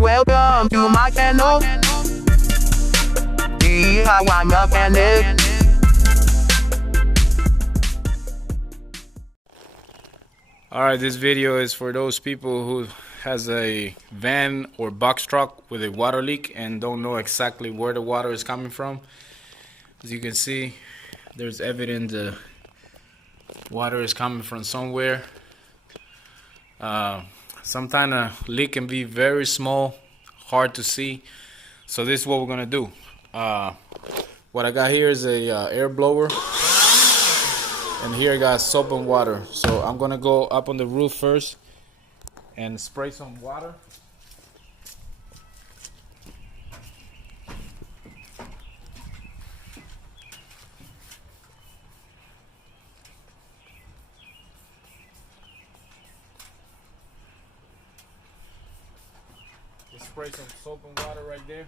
Welcome to my channel. DIY mechanic. Alright, this video is for those people who has a van or box truck with a water leak and don't know exactly where the water is coming from. As you can see, there's evidence the water is coming from somewhere. Sometimes a leak can be very small, hard to see. So this is what we're gonna do. What I got here is a air blower, and here I got soap and water. So I'm gonna go up on the roof first and spray some water. Just spray some soap and water right there.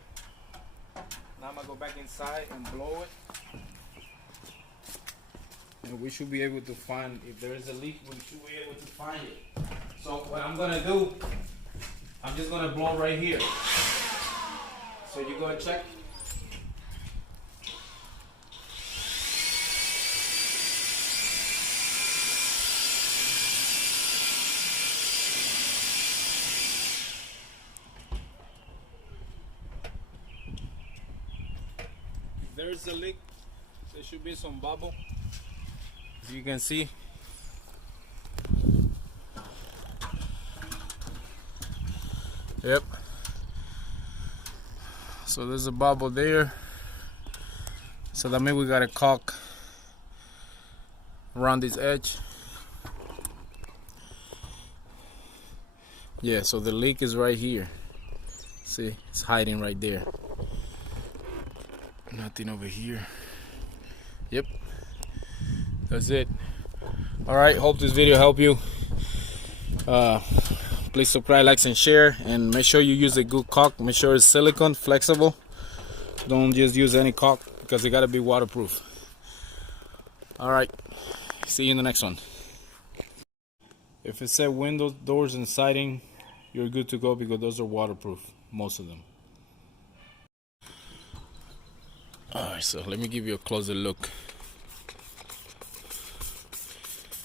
Now I'm gonna go back inside and blow it. And we should be able to find, if there is a leak, we should be able to find it. So what I'm gonna do, I'm just gonna blow right here. So you go and check. If there is a leak, there should be some bubble. As you can see, yep. So there's a bubble there. So that means we got a caulk around this edge. Yeah, so the leak is right here. See, it's hiding right there. Nothing over here. Yep. That's it. Alright, hope this video helped you. Please subscribe, like, and share, and make sure you use a good caulk. Make sure it's silicone, flexible. Don't just use any caulk because it gotta be waterproof. Alright, see you in the next one. If it said windows, doors, and siding, you're good to go because those are waterproof, most of them. Alright, so let me give you a closer look.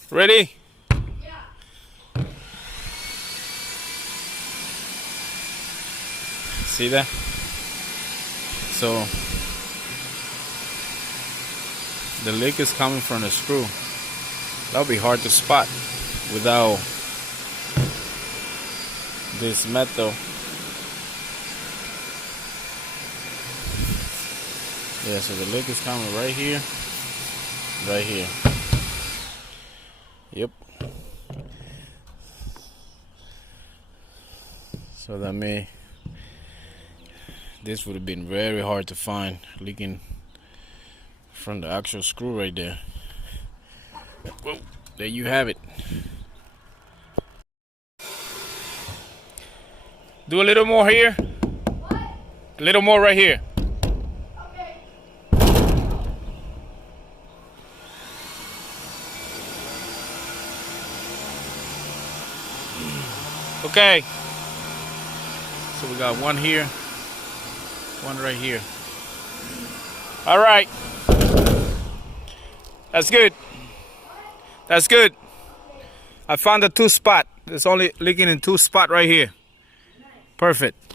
Ready? Yeah. See that? So the leak is coming from the screw. That'll be hard to spot without this metal. Yeah, so the leak is coming right here, right here. Yep. So that this would have been very hard to find, leaking from the actual screw right there. Whoa, there you have it. Do a little more here. What? A little more right here. Okay, so we got one here, one right here. All right, that's good. That's good. I found a two spot. It's only leaking in two spot right here. Perfect.